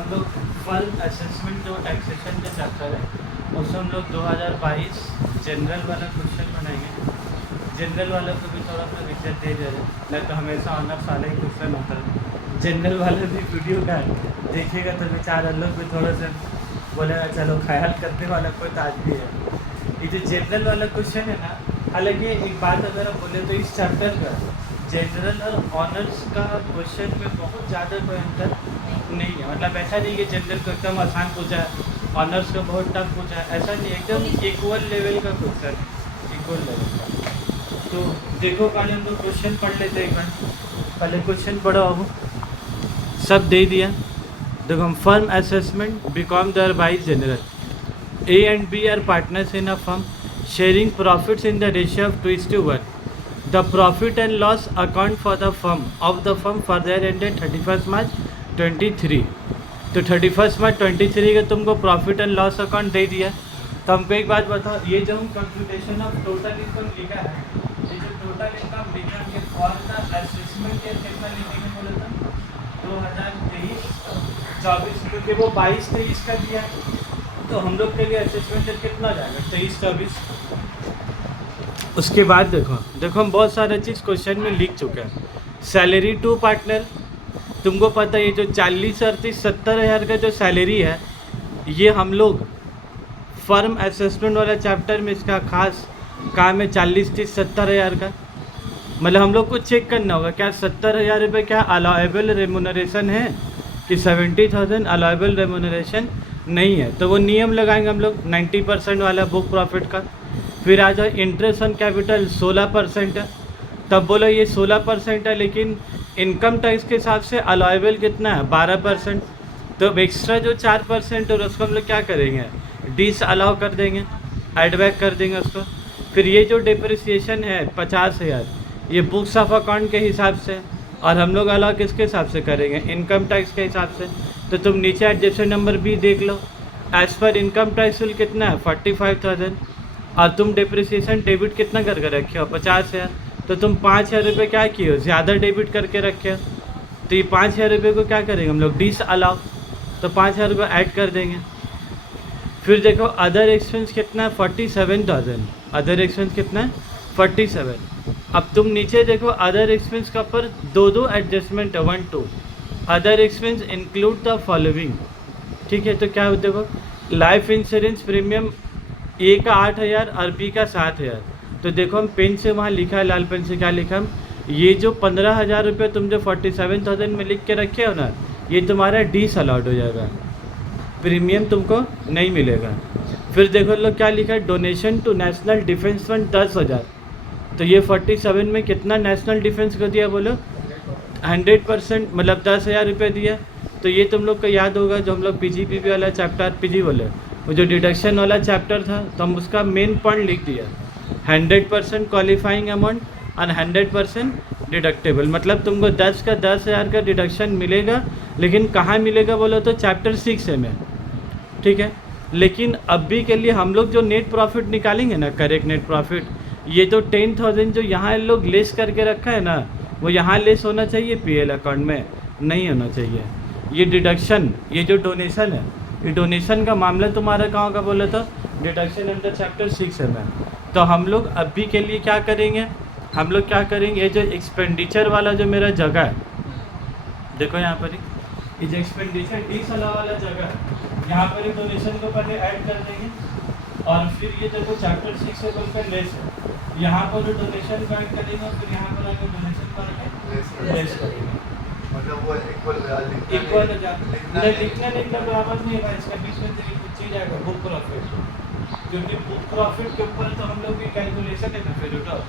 हम लोग firm assessment जो टैक्सेशन का चैप्टर है उसमें हम लोग 2022 जनरल वाला क्वेश्चन बनाएंगे। जनरल वाला को भी थोड़ा सा रिजल्ट दे दे रहे, नहीं तो हमेशा ऑनर्स वाला ही क्वेश्चन होता है। जनरल वाला भी वीडियो का देखिएगा तो बेचारा लोग भी थोड़ा सा बोलेगा चलो ख्याल करने वाला कोई तो आदमी है। ये जो जनरल वाला क्वेश्चन है ना, हालांकि एक बात अगर आप बोले तो इस चैप्टर का जनरल और ऑनर्स का क्वेश्चन में बहुत ज़्यादा कोई अंतर नहीं है। मतलब ऐसा नहीं कि जनरल को एकदम आसान पूछा है, ऑनर्स को बहुत टफ पूछा है, ऐसा नहीं, एकदम इक्वल लेवल का क्वेश्चन है, इक्वल लेवल का। तो देखो पहले हम लोग क्वेश्चन पढ़ लेते हैं एक बार। पहले क्वेश्चन पढ़ो, अब सब दे दिया। देखो हम फर्म असेसमेंट बीकॉम दर by general A and B are partners in a firm sharing profits in the ratio of 2:1। The profit and loss account for the firm of the firm for their ended 31 मार्च 23। तो 31 मार्च 23 का तुमको profit and loss account दे दिया। तो हमको एक बात बताओ, ये जो हम कंप्यूटेशन ऑफ टोटल इनकम लिखा है, ये जो टोटल इनकम लिखा है ये फॉर द असेसमेंट ईयर कितना लिखेंगे बोले तो 2023-24, क्योंकि वो 22-23 का दिया है। तो हम लोग के लिए असेसमेंट ईयर कितना जाएगा 23-24। उसके बाद देखो हम बहुत सारा चीज़ क्वेश्चन में लिख चुके हैं। सैलरी टू पार्टनर, तुमको पता है ये जो 40, 38, 70 हज़ार का जो सैलरी है, ये हम लोग फर्म असेसमेंट वाला चैप्टर में इसका खास काम है 40, 30, 70 हज़ार का। मतलब हम लोग को चेक करना होगा क्या 70 हज़ार रुपये क्या अलाउएबल रेमुनरेशन है कि 70,000 अलाउएबल रेमुनरेशन नहीं है। तो वो नियम लगाएंगे हम लोग 90% वाला बुक प्रॉफिट का। फिर आ जाओ इंटरेस्ट ऑन कैपिटल 16% है, तब बोलो ये 16% है, लेकिन इनकम टैक्स के हिसाब से अलाउएबल कितना है 12%। तो एक्स्ट्रा जो 4% है उसको हम लोग क्या करेंगे, डिस अलाउ कर देंगे, एड बैक कर देंगे उसको। फिर ये जो डिप्रिसिएशन है 50,000, ये बुक्स ऑफ अकाउंट के हिसाब से, और हम लोग अलाउ किसके हिसाब से करेंगे, इनकम टैक्स के हिसाब से। तो तुम नीचे एडजस्टमेंट नंबर बी देख लो, as per income tax bill कितना है 45,000, और तुम डिप्रिसिएशन डेबिट कितना करके रखे हो 50,000। तो तुम 5,000 रुपये क्या किए हो, ज़्यादा डेबिट करके रखे हो। तो ये 5,000 रुपये को क्या करेंगे हम लोग, डिस अलाउ, तो 5,000 रुपये ऐड कर देंगे। फिर देखो अदर एक्सपेंस कितना है 47,000, अदर एक्सपेंस कितना है 47। अब तुम नीचे देखो अदर एक्सपेंस का पर दो एडजस्टमेंट है 1, 2। Other expense include the following, ठीक है। तो क्या हो, देखो लाइफ इंश्योरेंस प्रीमियम ए का 8,000 और बी का 7,000। तो देखो हम पेन से वहाँ लिखा है, लाल पेन से क्या लिखा हम, ये जो 15,000 रुपये तुम जो 47,000 में लिख के रखे हो ना, ये तुम्हारा डिस अलाउड हो जाएगा, प्रीमियम तुमको नहीं मिलेगा। फिर देखो लोग क्या लिखा है, donation to national defence fund 10,000। तो ये 47 में कितना नेशनल डिफेंस को दिया बोलो, 100%, मतलब 10,000 रुपये दिया। तो ये तुम लोग को याद होगा जो हम लोग पीजीपीपी वाला चैप्टर, पीजी बोले वो जो डिडक्शन वाला चैप्टर था, तो हम उसका मेन पॉइंट लिख दिया 100% क्वालिफाइंग अमाउंट और 100% डिडक्टेबल। मतलब तुमको 10 का 10,000 का डिडक्शन मिलेगा, लेकिन कहाँ मिलेगा बोलो तो चैप्टर 6 में, ठीक है। लेकिन अभी के लिए हम लोग जो नेट प्रॉफिट निकालेंगे ना, करेक्ट नेट प्रॉफिट, ये तो 10,000 जो यहाँ लोग लेस करके रखा है ना, वो यहाँ लेस होना चाहिए, पीएल अकाउंट में नहीं होना चाहिए। ये डिडक्शन, ये जो डोनेशन है, ये डोनेशन का मामला तुम्हारा कहाँ का बोला था, डिडक्शन अंडर चैप्टर 6 में। तो हम लोग अभी के लिए क्या करेंगे, हम लोग क्या करेंगे, ये जो एक्सपेंडिचर वाला जो मेरा जगह है, देखो यहाँ पर ये जो एक्सपेंडिचर डिस अलाउ वाला जगह है, यहाँ पर ही डोनेशन को पहले ऐड कर देंगे, और फिर ये देखो चैप्टर 6 से बोलकर लेस है, यहाँ पर जो डोनेशन को ऐड करेंगे, और फिर यहाँ पर आकर डोनेशन को आकर लेस करेंगे, मतलब वो इक्वल हो जाता है। लिखने का बराबर नहीं है, इसका बीच में कुछ चीज़ आएगा बुक प्रॉफिट, क्योंकि बुक प्रॉफिट के ऊपर तो हम लोग की कैलकुलेशन है ना, फिर उठाओ।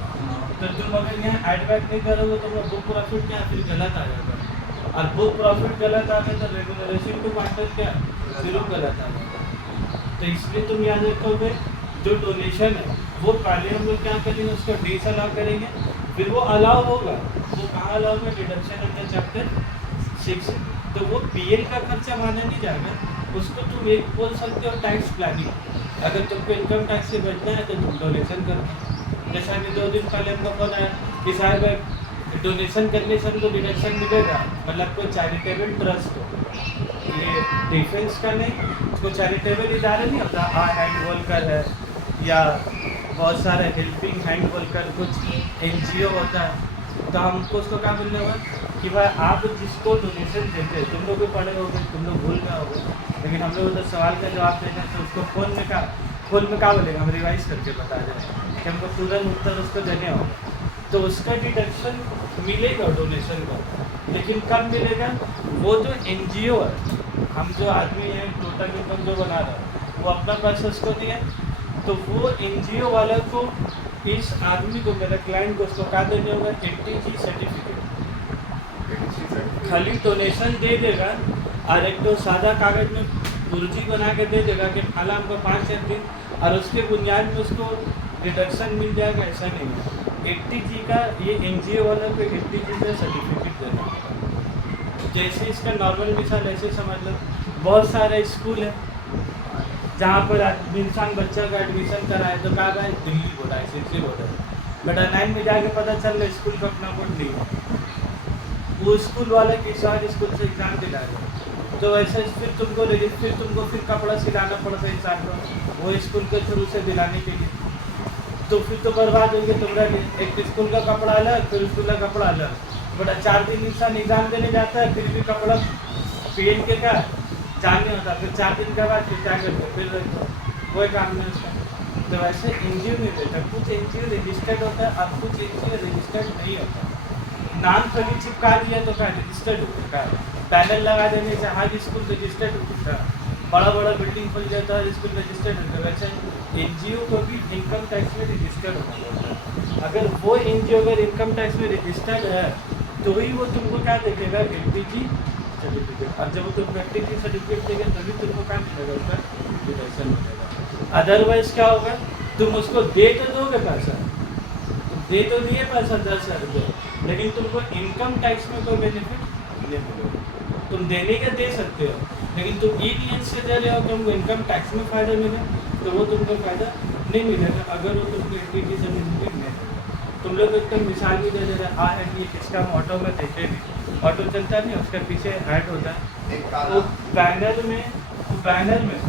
तो तुम अगर यहाँ ऐड बैक नहीं करोगे तो बुक प्रॉफिट क्या फिर गलत आ जाएगा, और बुक प्रॉफिट गलत आ गया तो रेमुनरेशन टू पार्टनर क्या फिर गलत आ जाएगा। तो इसलिए तुम याद रखोगे जो डोनेशन है वो पहले हम लोग क्या करेंगे, उसको डिस अलाउ करेंगे, फिर वो अलाउ होगा, वो कहाँ अलाउ होगा, डिडक्शन अंडर चैप्टर 6। तो वो पीएल का खर्चा माना नहीं जाएगा, उसको तुम एक बोल सकते हो टैक्स प्लानिंग। अगर तुमको इनकम टैक्स से बचना है तो तुम डोनेशन करो। जैसा कि 2 दिन पहले हमको फोन आया कि साहब डोनेशन करने से हमको डिडक्शन मिलेगा, मतलब कोई चैरिटेबल ट्रस्ट हो, ये डिफेंस का नहीं, उसको चैरिटेबल इदारे नहीं होता, हैंड वर्कर है या बहुत सारे हेल्पिंग हैंड वर्कर कुछ NGO होता है, तो हमको उसको क्या बोलने होगा कि भाई आप जिसको डोनेशन देते हैं, तुम लोग भी पढ़े होगे, तुम लोग भूल गए होगे, लेकिन हम लोग उधर सवाल का जवाब देते हैं तो उसको फोन में क्या बोलेगा, हम रिवाइज करके बता दें कि हमको तुरंत उत्तर उसको देने होगा, तो उसका डिडक्शन मिलेगा डोनेशन का। लेकिन कब मिलेगा, वो जो NGO है, हम जो आदमी हैं टोटल इनकम जो बना रहा है वो अपना पैसा उसको दिया, तो वो NGO वाले को, इस आदमी को, मेरा क्लाइंट को, उसको क्या देने होगा, ATG सर्टिफिकेट। खाली डोनेशन दे देगा और एक तो सादा कागज में पुर्जी बना के दे देगा कि फाला हमको 5 दिन, और उसके बुनियाद में उसको डिडक्शन मिल जाएगा, ऐसा नहीं है। ATG का ये NGO वालों को ATG का सर्टिफिकेट देना होगा। जैसे इसका नॉर्मल मिसाल ऐसे समझ लो, बहुत सारे स्कूल है जहाँ पर इंसान बच्चा का एडमिशन कराए तो कहा भाई दिल्ली बोला है, सिलसिले बोला है, बट 9 में जाके पता चल रहा स्कूल का अपना बोर्ड नहीं है, वो स्कूल वाले किसी और स्कूल से एग्जाम दिलाएगा, तो ऐसे फिर तुमको फिर कपड़ा सिलाना पड़ता है इंसान को वो स्कूल के थ्रू से दिलाने के लिए, तो फिर तो बर्बाद होंगे तुम्हारा लिए। एक स्कूल का कपड़ा अलग, फिर स्कूल का कपड़ा अलग, बट 4 दिन इंसान एग्जाम देने जाता है, फिर भी कपड़ा पहन के क्या जाने होता, फिर 4 दिन के बाद फिर क्या करते, फिर कोई काम नहीं उसका। तो वैसे NGO नहीं देता, कुछ NGO रजिस्टर्ड होता है और कुछ NGO रजिस्टर्ड नहीं होता। नाम कभी चिपका दिया तो क्या रजिस्टर्ड होता है, पैनल लगा देने से हर स्कूल रजिस्टर्ड होता है, बड़ा बिल्डिंग खुल जाता है स्कूल रजिस्टर्ड होता है। वैसे NGO को भी इनकम टैक्स में रजिस्टर्ड होना होता है। अगर वो NGO अगर इनकम टैक्स में रजिस्टर्ड है तो ही वो तुमको क्या देखेगा, ATG सर्टिफिकेट, और जब वो तुमको ATG सर्टिफिकेट देगा तभी तुमको क्या मिलेगा, उसका डिडक्शन मिलेगा। अदरवाइज क्या होगा, तुम उसको दे तो दोगे पैसा, दे तो दिए पैसा 10,000 रुपये, लेकिन तुमको इनकम टैक्स में कोई बेनिफिट नहीं मिलेगा। तुम देने के दे सकते हो, लेकिन तुम EVN से दे रहे हो, तुमको इनकम टैक्स में फ़ायदा मिले तो वो तुमको फ़ायदा नहीं मिलेगा अगर वो तुमको ATG सर्टिफिकेट नहीं देगा। तुम लोग एकदम मिसाल भी दे रहे हैं, ये किसका हम ऑटो में देखे भी, ऑटो चलता नहीं, उसके पीछे ऐड होता है, तो बैनर में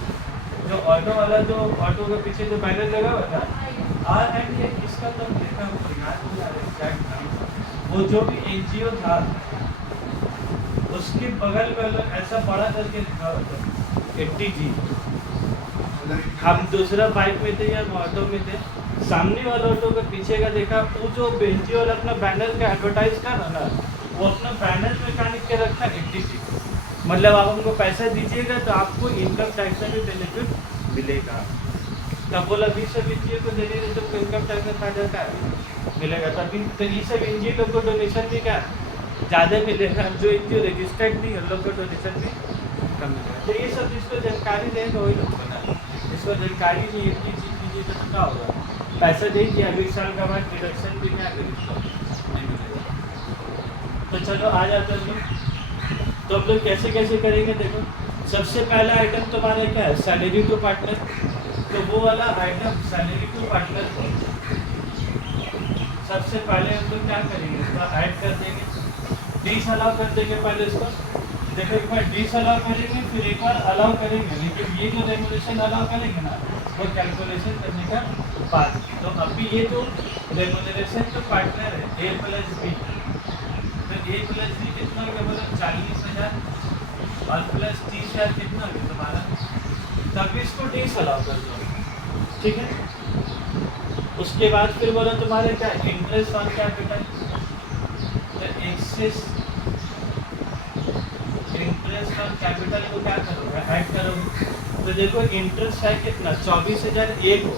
जो ऑटो वाला, जो ऑटो के पीछे जो बैनर लगा हुआ था, ये किसका तो देखा मुझे याद नहीं आ रहा एग्जैक्ट नाम, वो जो भी NGO था उसके बगल में ऐसा बड़ा करके लिखा हुआ था ATG। हम दूसरा बाइक में थे या ऑटो में थे, सामने वाला ऑटो के पीछे का देखा, वो जो NGO वाला अपना बैनर का एडवर्टाइज कर रहा ना, वो अपना बैनर में क्या लिख के रखा, ATG, मतलब आप हमको पैसा दीजिएगा तो आपको इनकम टैक्स का भी बेनिफिट मिलेगा। तब बोला 20 NGO को देने से तुमको इनकम टैक्स में फायदा क्या मिलेगा, तभी तो ये सब NGO को डोनेशन भी क्या ज़्यादा मिलेगा, जो NGO रजिस्टर्ड नहीं है लोग को डोनेशन भी कम मिलेगा। तो ये सब जिसको जानकारी देगा वही लोग बना, इसको जानकारी नहीं ATG कीजिए तो क्या होगा, पैसा दे दिया, 20 साल का बाद डिडक्शन भी क्या करेगा, नहीं मिलेगा। तो चलो आ जाते हैं लोग, तो हम लोग कैसे करेंगे, देखो सबसे पहला आइटम तुम्हारा क्या है, सैलरी टू पार्टनर, तो वो वाला आइटम सैलरी टू पार्टनर को सबसे पहले हम लोग क्या करेंगे, इसका ऐड कर देंगे, डिसअलाउ कर देंगे पहले इसको। देखो एक बार डिसअलाउ करेंगे, फिर एक बार अलाउ करेंगे, लेकिन ये जो रेमुनेशन अलाउ करेंगे ना वो कैलकुलेशन करने का बाद। तो अभी ये जो रेमुनेशन तो पार्टनर है A + B, तो A + B कितना हो गया, मतलब 40,000 और प्लस 30,000 कितना हो गया तुम्हारा, तब इसको डिसअलाउ कर दो, ठीक है। उसके बाद फिर बोला तुम्हारे क्या, इंटरेस्ट ऑन कैपिटल, तो एक्सेस इंटरेस्ट ऑन कैपिटल को क्या करोगे, ऐड करोगे। तो देखो इंटरेस्ट है कितना, 24,000 A को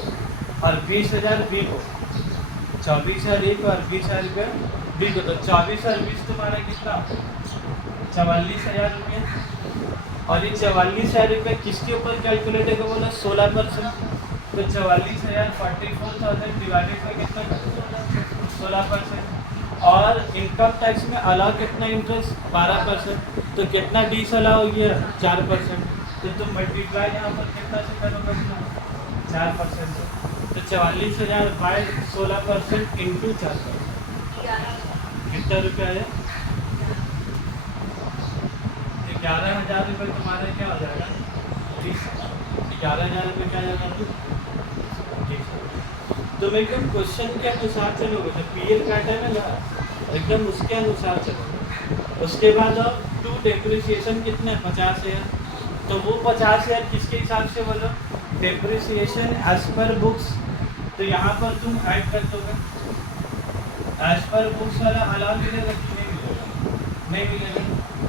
और 20,000 B को, 24,000 A को और 20,000 रुपये B को, तो 24 और 20 तुम्हारा कितना, 44,000 रुपये। और ये 44,000 रुपये किसके ऊपर कैलकुलेट है, बोला 16%, तो 44,000 44,000 डिवाइडेड बाई कितना करेगा, 16%। और इनकम टैक्स में अलाउ कितना इंटरेस्ट, 12%, तो कितना डिसअलाउ हो गया, 4%, तो तुम मल्टीप्लाई यहाँ पर कितना से करोगे, 4% से, तो 44,000 बाई 16% इंटू 4%, कितना रुपया है, 11,000 रुपये तुम्हारा क्या हो जाएगा? 11,000 रुपये क्या जाएगा? तुम एकदम क्वेश्चन के अनुसार चलोगे, तो पीएल काटा है ना, एकदम उसके अनुसार चलोगे। उसके बाद अब टू डेप्रिसिएशन कितना है? 50,000। तो वो 50,000 किसके हिसाब से बोलो? Depreciation as per books. तो यहाँ पर तुम ऐड कर दोगे, एज पर बुक्स वाला अलाउ मिलेगा कि नहीं मिलेगा? नहीं मिलेगा।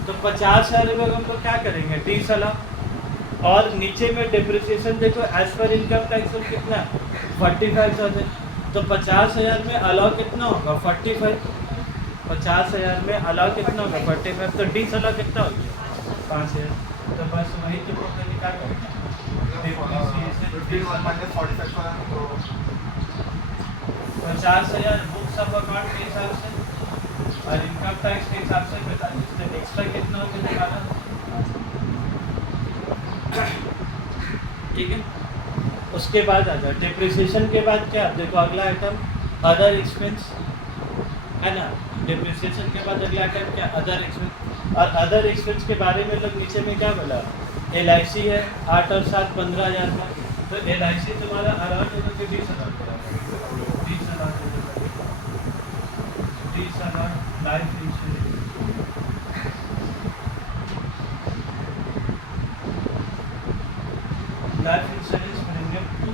तो 50,000 रुपये को हम लोग क्या करेंगे? 30 अलाउ। और नीचे में डेप्रिसिएशन देखो, एज पर इनकम टैक्स कितना? 45,000। तो 50,000 में अलाउ कितना होगा? 45। 50,000 में अलाउ कितना होगा? 45। तो 30 अलाउ कितना हो गया? 5,000। तो बस वही तुमको मैंने क्या करेंगे? 50,000 बुक्स ऑफ अकाउंट के हिसाब से और इनकम टैक्स के हिसाब से 45। तो एक्स्ट्रा कितना हो गया तुम्हारा? ठीक है। उसके बाद आ जाओ डिप्रिसिएशन के बाद क्या? देखो अगला आइटम अदर एक्सपेंस है ना। डिप्रिसिएशन के बाद अगला आइटम क्या? Other expense. और अदर एक्सपेंस के बारे में लोग नीचे में क्या बोला? LIC है 8 और 7 15,000 का। तो LIC तुम्हारा अराउंड होगा कि 20,000 का? 20,000 life insurance. Life insurance premium 2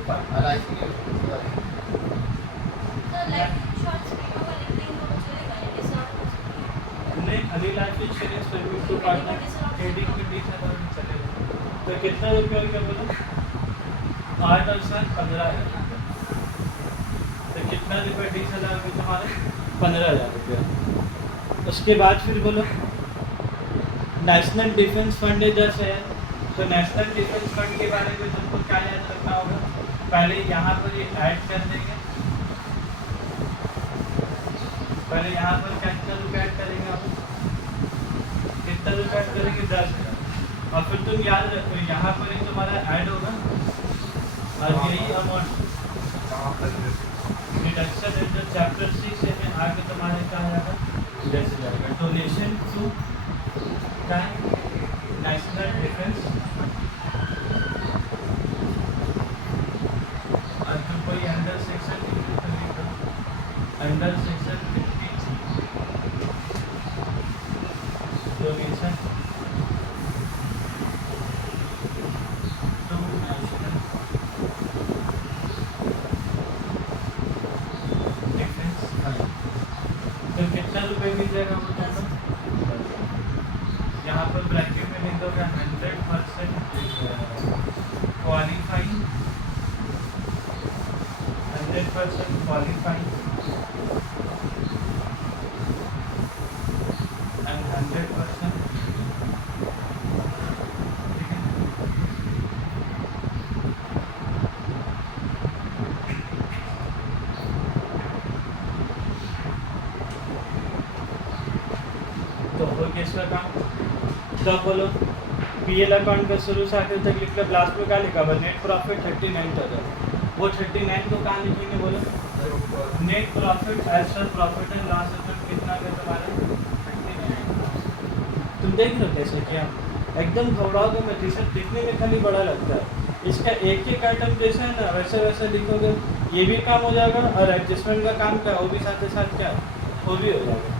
नहीं, खाली life insurance premium 2 partner trading में 20,000 चलेगा। तो कितना रुपये हो गया बोलो? 8 और 7 15,000। तो कितना रुपये? 20,000 रुपये तुम्हारे 15,000 रुपये। उसके बाद फिर बोलो नेशनल डिफेंस फंड है 10,000। तो नेशनल डिफेंस फंड के बारे में तुमको क्या याद रखना होगा? पहले यहाँ पर ये ऐड कर देंगे, पहले यहाँ पर कितना रुपये ऐड करेंगे आप? कितना रुपये ऐड करेंगे? 10,000। और फिर तुम याद रखो यहाँ पर ही तुम्हारा ऐड होगा और यही अमाउंट डिडक्शन है जो चैप्टर 6 से में आगे तुम्हारे क्या जाएगा? जैसे जाएगा डोनेशन टू नेशनल डिफेंस। और तुम कोई under section under section 53 donation to national defence. तो कितना रुपये मिल जाएगा वो दोनों? यहाँ पर ब्रैकेट में लिख दोगे 100% क्वालिफाइंग, 100% क्वालिफाइंग एंड 100%। ठीक है। तो हो गया इसका काम। तो बोलो पीएल अकाउंट का शुरू से आखिर तक लिख लो, लास्ट में क्या लिखा हुआ? Net profit 39,000। वो 39 को कहाँ लिखेंगे बोलो? Net profit as per profit and loss account कितना है तुम्हारा? 39। तुम देख लो कैसे क्या एकदम घबराओगे मत, इसे दिखने में खाली बड़ा लगता है। इसका एक एक आइटम जैसा है ना वैसे वैसे लिखोगे, ये भी काम हो जाएगा और एडजस्टमेंट का काम क्या वो भी साथ ही साथ क्या वो भी हो जाएगा।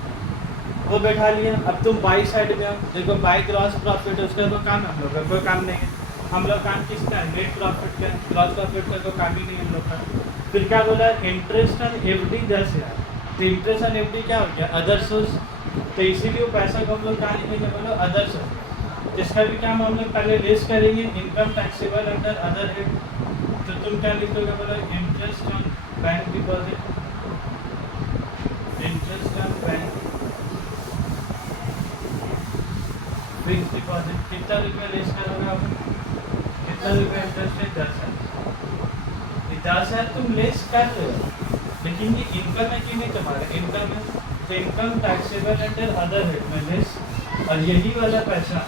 वो बैठा लिया। अब तुम बाई साइड में हो, देखो बाई ग्रॉस प्रॉफिट है, उसका कोई काम है हम लोग का? कोई काम नहीं है। हम लोग काम किसका है? नेट प्रॉफिट का। ग्रॉस प्रॉफिट का तो काम ही नहीं है हम लोग का। फिर क्या बोला? Interest on FD 10,000। तो इंटरेस्ट ऑन FD क्या हो गया? Other source. तो इसीलिए वो पैसा को हम लोग कहाँ लिखेंगे बोलो? Other source. जिसका भी काम हम लोग पहले लिस्ट करेंगे income taxable under other head. तो तुम क्या लिखोगे बोलो? Interest on bank deposit, interest on bank fix deposit. कितना रुपये लेस करोगे आप? कितना रुपये इंटरेस्ट है? 10,000। 10,000 तुम लेस कर रहे हो, लेकिन ये इनकम है कि नहीं तुम्हारा? इनकम है। तो income taxable under other head में लेस। और यही वाला पैसा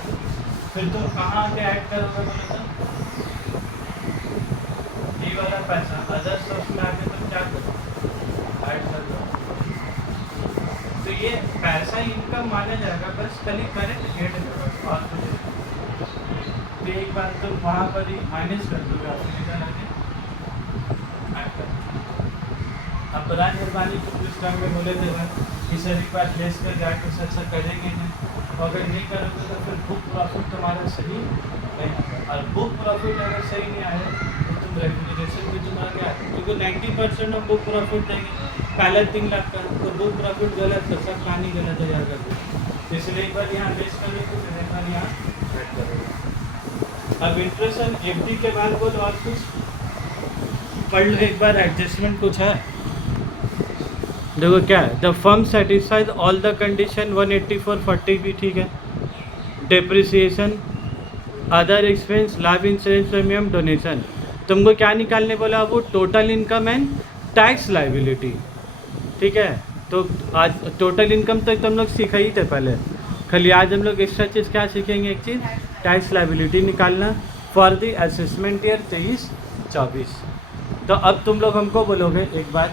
फिर तुम कहाँ आके ऐड करोगे बोलो? तो ये वाला पैसा अदर सोर्स में आके तुम क्या करो? ऐड कर दो। तो ये पैसा इनकम माना जाएगा, बस खाली करेंट हेड और कुछ ये एक बार तो वहाँ पर ही माइनस कर दोगे आप निकल आके ऐड कर। अब बड़ा मेहरबानी तो कुछ टाइम में बोले थे कि सर एक बार लेस कर जाके सर करेंगे नहीं, और अगर नहीं करोगे तो फिर बुक प्रॉफिट तुम्हारा सही नहीं आएगा, और बुक प्रॉफिट अगर सही नहीं आया तो तुम रेम्यूनरेशन भी तुम्हारा क्या है, क्योंकि 90% हम बुक प्रॉफिट देंगे पहले 3 लाख का, तो बुक प्रॉफिट गलत है, सब कहानी गलत तैयार कर दो, इसलिए एक बार यहाँ लेस कर लो तो एक बार यहाँ ऐड करोगे। अब इंटरेस्ट ऑन एफडी के बाद बोलो और कुछ पढ़ लो एक बार, एडजस्टमेंट कुछ है देखो क्या है, the firm satisfies all the condition 18440 भी ठीक है, depreciation other expense life insurance premium donation, तुमको क्या निकालने बोला वो total income and tax liability, ठीक है। तो आज टोटल इनकम तक तुम लोग सीखा ही थे पहले, खाली आज हम लोग एक्स्ट्रा चीज़ क्या सीखेंगे, एक चीज़ टैक्स लाइबिलिटी निकालना फॉर द असेसमेंट ईयर 23-24। तो अब तुम लोग हमको बोलोगे एक बात,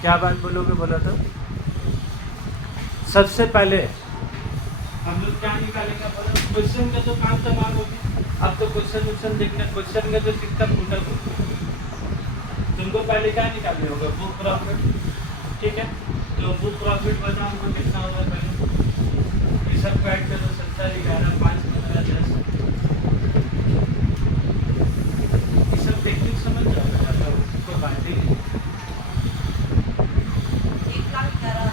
क्या बात बोलोगे बोला तो सबसे पहले हम लोग क्या निकालेंगे बोलो, क्वेश्चन का तो काम तमाम हो गया, अब तो क्वेश्चन देखना, क्वेश्चन का तो सिस्टम उल्टा होगा, तुमको पहले क्या निकालने होगा बुक प्रॉफिट, ठीक है। तो बुक प्रॉफिट बताओ हमको कितना होगा, पहले ये सब ऐड करो, 70, 11, 5, 15, 10, ये सब टेक्निक समझ जाओगे, कोई बात नहीं। 1,11,000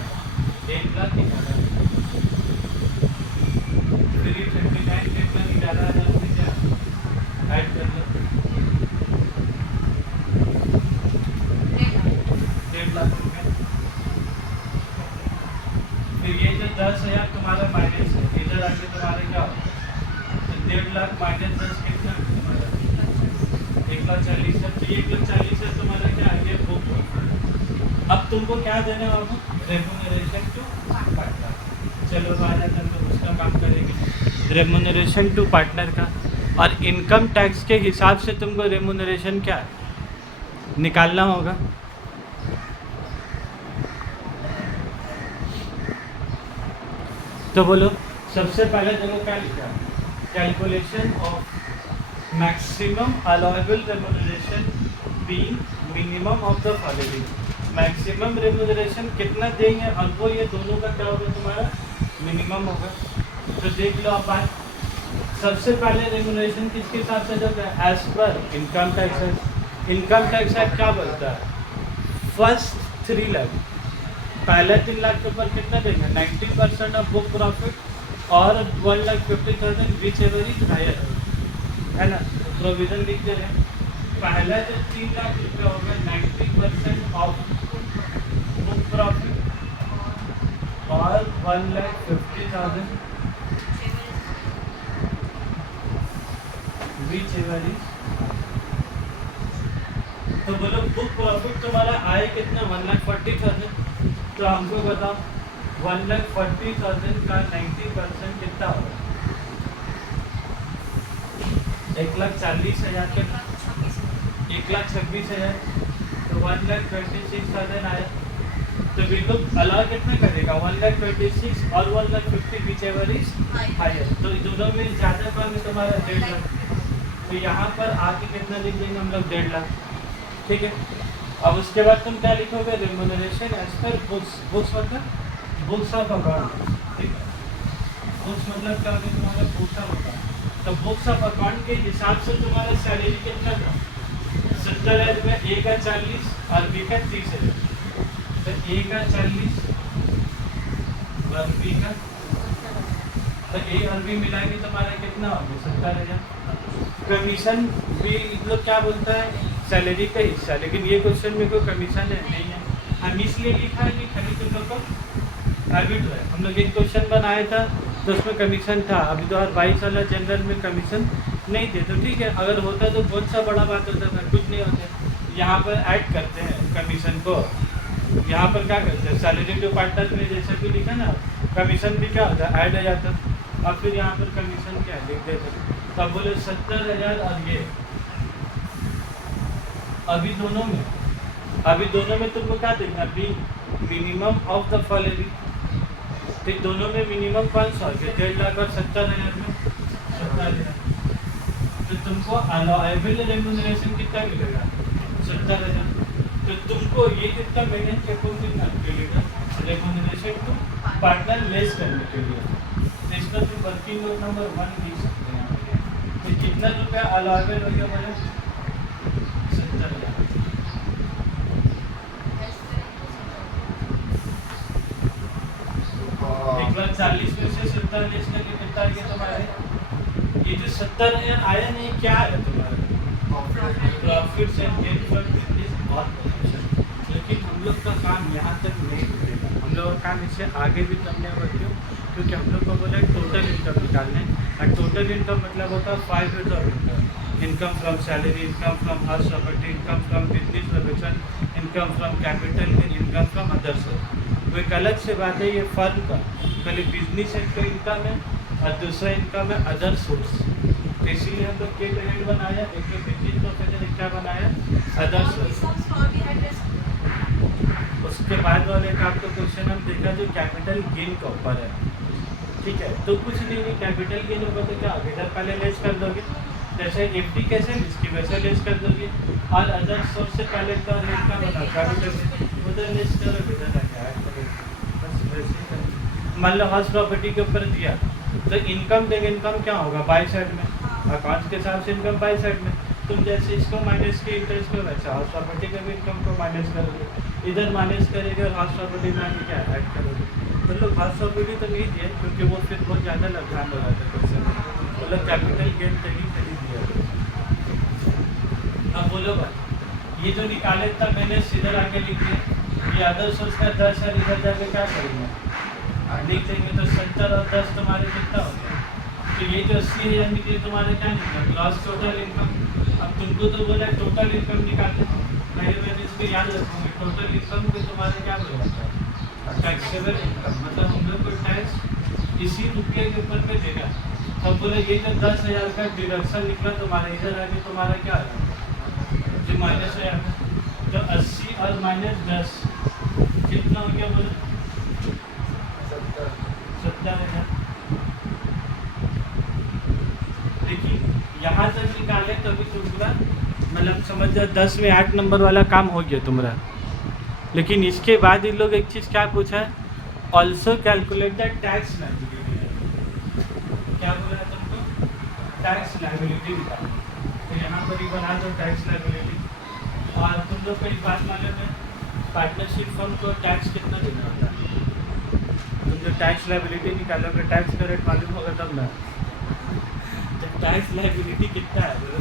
359 1,11,000 से क्या ऐड कर लो, 1.5 लाख रुपये। फिर ये जो 10,000 तुम्हारा माइनस है, इधर आके तुम्हारे क्या होगा, तो 1.5 लाख माइनस 10 कितना तुम्हारा 1,40,000 है, तो 1,40,000 है तुम्हारा क्या है, ये बुक प्रॉफिट। अब तुमको क्या देना है बाबू, रेम्यूनरेशन टू पार्टनर, चलो आज हम लोग उसका काम करेंगे, रेम्यूनरेशन टू पार्टनर का, और इनकम टैक्स के हिसाब से तुमको रेम्यूनरेशन क्या है निकालना होगा। तो बोलो सबसे पहले देखो क्या लिखा है, calculation of maximum allowable remuneration being minimum of the following, maximum remuneration कितना देंगे और वो ये दोनों का क्या होगा तुम्हारा मिनिमम होगा। तो देख लो आप बात, सबसे पहले रेम्यूनरेशन किसके हिसाब से जब as per income tax act, income tax act क्या बोलता है, फर्स्ट 3 लाख, पहले 3 लाख के ऊपर कितना देंगे 90% ऑफ बुक प्रॉफिट और 1,50,000 विच एवर इज हायर, है ना, प्रोविजन लिख दे रहे हैं, पहला जो 3 लाख रुपये होगा 90% ऑफ बुक प्रॉफिट और 1,50,000 विच एवर इज, तो बोलो बुक प्रॉफिट तुम्हारा आए कितना 1,40,000, तो हमको बताओ 1,40,000 का 90% कितना होगा, 1,40,000 के 1,26,000, तो 1,26,000 आया, तो बिल्कुल अलाउ कितना करेगा 1,26,000 और 1,50,000 विच एवर इज हायर, तो दोनों में ज़्यादा कौन है तुम्हारा 1.5 लाख, तो यहाँ पर आके कितना लिख देंगे हम लोग 1.5 लाख, ठीक है। अब उसके बाद तुम क्या लिखोगे, remuneration as per books, books मतलब बुक्स ऑफ अकाउंट, ठीक है, बुक्स मतलब क्या होगा तुम्हारा बुक्स ऑफ अकाउंट, तो बुक्स ऑफ अकाउंट के हिसाब से तुम्हारा सैलरी कितना था 70,000 रुपये, ए का 40 और बी का 30,000, तो ए का 40 और बी का, तो ए और बी मिलाएंगे तुम्हारा कितना होगा 70,000। कमीशन भी मतलब क्या बोलता है सैलरी का हिस्सा, लेकिन ये क्वेश्चन में कोई कमीशन है नहीं है, हम इसलिए लिखा है कि खाली तुम लोग को हैबिट है, हम लोग एक क्वेश्चन बनाया था तो उसमें कमीशन था, अभी 2022 वाला जनरल में कमीशन नहीं थे, तो ठीक है, अगर होता तो बहुत सा बड़ा बात होता था, कुछ नहीं होता, यहाँ पर ऐड करते हैं कमीशन को, यहाँ पर क्या करते हैं सैलरी टू पार्टनर में जैसे भी लिखा ना, कमीशन भी क्या होता है ऐड हो जाता, और फिर यहाँ पर कमीशन क्या लिख देते, तब बोले 70,000 और ये अभी दोनों में तुमको क्या देखना, B minimum of the following, तो दोनों में मिनिमम 500 1.5 लाख और 70,000 में 70,000, तो तुमको अलाउएबल रेम्यूनरेशन कितना मिलेगा? 70,000। तो तुमको ये कितना मेंटेन के लिए रेम्यूनरेशन टू पार्टनर लेस करने के लिए, तो इसका तुम वर्किंग नोट नंबर 1 लिख सकते हैं। तो कितना रुपया अलाउएबल हो गया बोले? 70,000। एक बार 40 में से 70 लेस करके कितना आ गया तुम्हारे? ये जो 70,000 आया नहीं, क्या आया तुम्हारा? Profits and gain from business और प्रोडक्शन। लेकिन हम लोग का काम यहाँ तक नहीं रुकेगा, हम लोग का काम इससे आगे भी करने वाला। क्यों? क्योंकि हम लोग को बोला टोटल इनकम निकालने, और टोटल इनकम मतलब होता है 5 years of income. Income from salary, income from house property, income from business production, income from capital gain, income from other source. वो एक अलग से बात है ये फर्म का, खाली बिजनेस इनकम है और दूसरा इनकम है अदर सोर्स। तो इसीलिए हम लोग के पेरेंट बनाया, एक बिजनेस प्रोफेसर, एक क्या बनाया? Other source. उसके बाद वाले का आपका क्वेश्चन हम देखा जो कैपिटल गेन का ऊपर है, ठीक है। तो कुछ नहीं, कैपिटल गेन होगा तो क्या इधर पहले लेस कर दोगे, जैसे एफडी कैसे इसकी वैसे लेस कर दोगे, और अदर सोर्स से पहले का रेट का बना कैपिटल उधर लेस करो, इधर ऐड करो, बस वैसे ही। मान लो हाउस प्रॉपर्टी के ऊपर दिया तो इनकम देंगे, इनकम क्या होगा? बाई साइड में, अकाउंट्स के हिसाब से इनकम बाई साइड में। तुम जैसे इसको माइनस के इंटरेस्ट को वैसे हाउस प्रॉपर्टी के भी इनकम को माइनस करोगे, इधर माइनस करेंगे और हाउस प्रॉपर्टी में आगे क्या ऐड करोगे। तो लोग हाउस प्रॉपर्टी तो नहीं दिए क्योंकि वो फिर बहुत ज़्यादा लक्षण हो जाता है क्वेश्चन में, मतलब कैपिटल गेन तभी दिया। अब बोलो भाई, ये जो निकाले था मैंने सीधे आके लिख दिया, ये अदर सोर्स का 10 है, इधर जाके क्या करेंगे? लिख देंगे तो 70 और 10 तुम्हारे कितना हो गया? तो ये जो 80,000 निकले तुम्हारे क्या निकला? Gross total income. अब तुमको तो बोला टोटल इनकम निकालते, मैं इसको याद रखूँगी। टोटल इनकम को तुम्हारे क्या बोला? टैक्सेबल इनकम, मतलब हम लोग को टैक्स इसी रुपये के ऊपर पे देगा। तब बोले ये जो 10,000 का डिडक्शन निकला तुम्हारे, इधर आके तुम्हारा क्या आया? जो माइनस है, तो 80 और -10 कितना हो गया बोले? 70,000। देखिए यहाँ तक निकाले तो अभी तुम्हारा मतलब समझ जाओ 10 में 8 नंबर वाला काम हो गया तुम्हारा। लेकिन इसके बाद इन लोग एक चीज़ क्या पूछा है? Also calculate the tax liability. क्या बोला है तुमको? टैक्स लायबिलिटी निकालो। तो यहाँ पर ही बना दो टैक्स लायबिलिटी। और तुम लोग को एक बात मालूम है, पार्टनरशिप फर्म को टैक्स कितना देना होता है? तुम जो टैक्स लायबिलिटी निकालोगे, टैक्स का रेट मालूम होगा तब ना। तो टैक्स लायबिलिटी कितना है बोलो?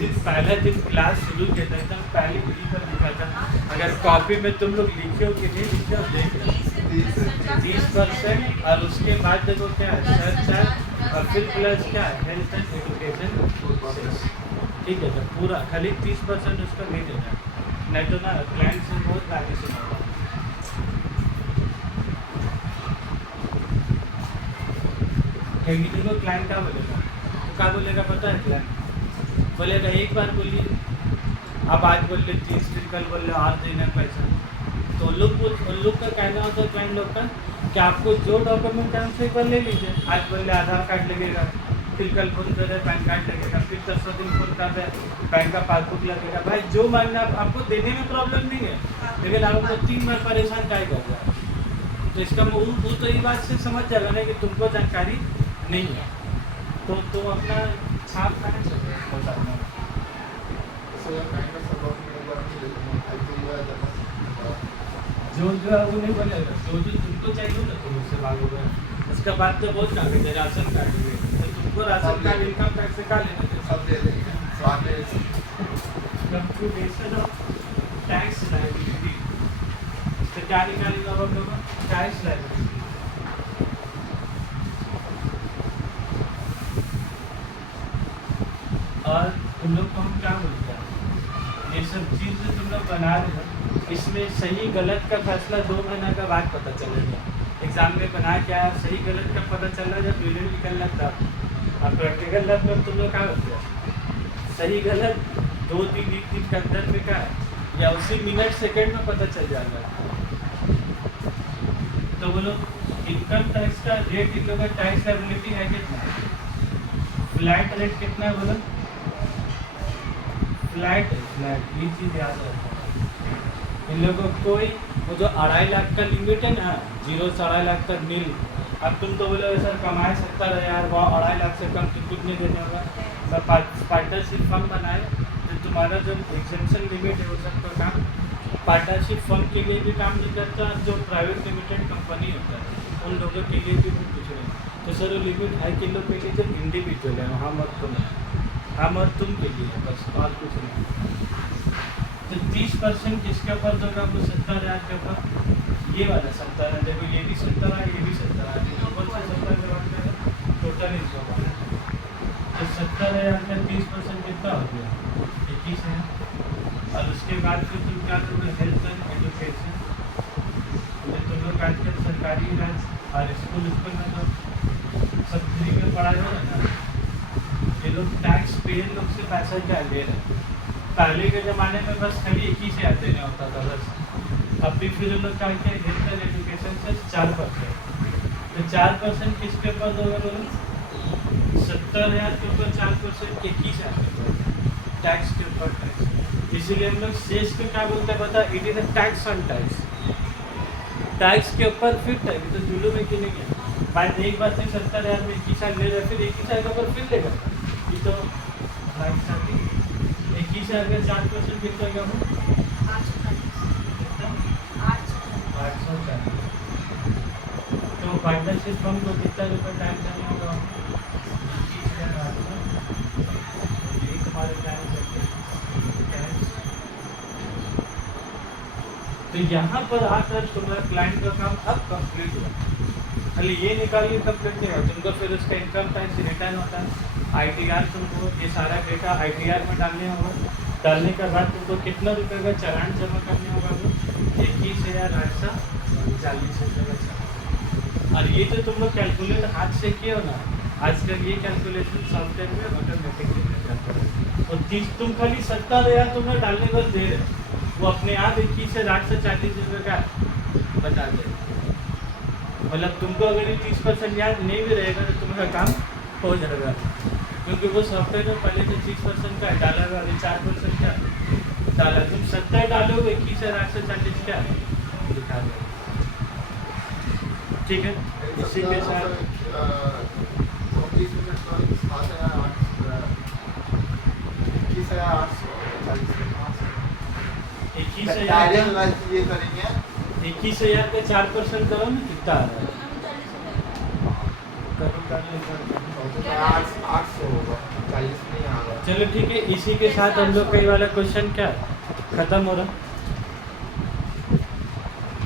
जिस पहला दिन क्लास शुरू किया था एकदम पहले वही पर लिखा था, अगर कॉपी में तुम लोग लिखे हो कि नहीं लिखे हो देख लो, 30%। और उसके बाद देखो क्या है, सर्च और फिर प्लस क्या है, हेल्थ एंड एजुकेशन, ठीक है। तो पूरा खाली 30% उसका नहीं देना, नहीं तो ना क्लाइंट से बहुत वैल्यूशन होगा। क्योंकि देखो क्लाइंट क्या बोलेगा, तो क्या बोलेगा पता है? क्लाइंट बोलेगा एक बार बोलिए, अब आज बोल ले 30, फिर कल बोल ले और देना पैसा। तो उन लोग का कहना होता है क्लाइंट लोग का कि आपको जो डॉक्यूमेंट है उनसे एक बार ले लीजिए। आज बोल ले आधार कार्ड लगेगा, फिर कल फोन कर रहे पैन कार्ड लगेगा, फिर 10 दिन फोन कर रहे बैंक का पासबुक लगेगा। भाई जो मांगना आपको देने में प्रॉब्लम नहीं है, लेकिन आपको 3 बार परेशान क्या कर रहा है। तो इसका वो तो ये बात से समझ जाएगा ना कि तुमको जानकारी नहीं है, तो तुम अपना छाप खाने चलो बताना। जो है वो नहीं बनेगा, जो तुमको चाहिए ना तुम उससे मांगोगे। उसके बाद तो बहुत काम है, राशन कार्ड भी, तो तुमको राशन कार्ड इनकम टैक्स से का लेना सब दे देंगे। कंप्यूटेशन ऑफ टैक्स लायबिलिटी, तो क्या निकालेगा हम लोग? Tax liability. और तुम लोग को हम क्या बोलते हैं, ये सब चीज़ जो तुम लोग बना रहे हो, इसमें सही गलत का फैसला 2 महीने का बाद पता चलेगा। एग्ज़ाम में बना क्या है, सही गलत का पता चल रहा जब रिजल्ट निकलना तब। और प्रैक्टिकल लैब में तुम लोग क्या करते हो, सही गलत 2-3 एक दिन के अंदर में क्या है, या उसी मिनट सेकेंड में पता चल जाएगा। तो बोलो इनकम टैक्स का रेट इन लोगों का टैक्स एबिलिटी है कितना? फ्लैट रेट कितना है बोलो? फ्लैट है, फ्लैट, ये चीज़ याद रखो। इन लोगों को कोई वो जो 2.5 लाख का लिमिट है ना, 0 से 2.5 लाख तक नील। अब तुम तो बोलोगे सर कमाए 70 यार, वो 2.5 लाख से कम तो कुछ नहीं देने होगा। मैं पार्टनरशिप फर्म बनाए तो तुम्हारा जो एग्जेम्पशन लिमिट है वो सबका काम पार्टनरशिप फर्म के लिए भी काम नहीं करता, जो प्राइवेट लिमिटेड कंपनी होता है उन लोगों के लिए भी कुछ नहीं। तो सर वो लिमिट है कि लोग के लिए जो इंडिविजुअल है, हम और तुम, हम और तुम के लिए है बस, और कुछ नहीं। तो 30% किसके ऊपर दोगा? वो 70,000 के ऊपर, ये वाला 70 है। देखो ये भी 70 है, ये भी 70 है, ऊपर से 70 करवाने टोटल इनकम है। तो 70,000 का 30% कितना हो गया? 21,000। और उसके बाद फिर तुम क्या करोगे? हेल्थ एंड एजुकेशन, तुम लोग आजकल सरकारी इलाज और स्कूल में तो सब फ्री में पढ़ाई हो रहा है ना। ये लोग टैक्स पेयर लोग से पैसा क्या ले रहे हैं? पहले के ज़माने में बस खाली 21,000 देना होता था बस। अब भी फिर लोग क्या कहते हैं हेल्थ एंड एजुकेशन से 4%। तो 4% किसके ऊपर दोगे बोलो? 70,000 के ऊपर 4%, 21,000 के ऊपर टैक्स के ऊपर टैक्स। इसीलिए हम लोग शेष को क्या बोलते हैं पता? It is a tax on tax. Tax के ऊपर फिर टैक्स, तो जुलूम है कि नहीं है? बात एक बात नहीं, 70,000 में 21,000 ले रहा, फिर 21,000 के ऊपर फिर लेगा। ये तो 21,000 का 4% कितना होगा? वो 840। तो पार्टनरशिप फर्म को कितना रुपये टैक्स देना होगा? 21,000। यही तुम्हारे टैक्स है। तो यहाँ पर आकर तुम्हारा क्लाइंट का काम अब कंप्लीट हुआ। खाली ये निकालिए कंप्लीट नहीं हुआ, तुमको फिर उसका इनकम टैक्स रिटर्न होता है, ITR तुमको ये सारा डेटा ITR में डालने होगा। डालने के बाद तुमको कितना रुपये का चालान जमा करने होगा? वो 21,840 रुपये का चालान। और ये जो तुम लोग कैलकुलेट हाथ से किए हो ना, आजकल ये कैलकुलेशन सॉफ्टवेयर में ऑटोमेटिकली कर जाता है। और तुम खाली 70,000 तुम्हें डालने को दे रहे, वो अपने आप 21,840 रुपये का बता दे। मतलब तुमको अगर ये 30% याद नहीं भी रहेगा तो तुम्हारा काम हो जाएगा, क्योंकि वो सॉफ्टवेयर में पहले तो 30% का डाला हुआ, अभी 4% का डाला। तुम 70 डालोगे, 21,840 क्या दिखा दो। ठीक है, इसी के साथ ये करेंगे 21,000 का 4% करो ना, कितना आ रहा है? करो 800 होगा, 40 नहीं आ रहा। चलो ठीक है, इसी के साथ हम लोग कई वाला क्वेश्चन क्या खत्म हो रहा।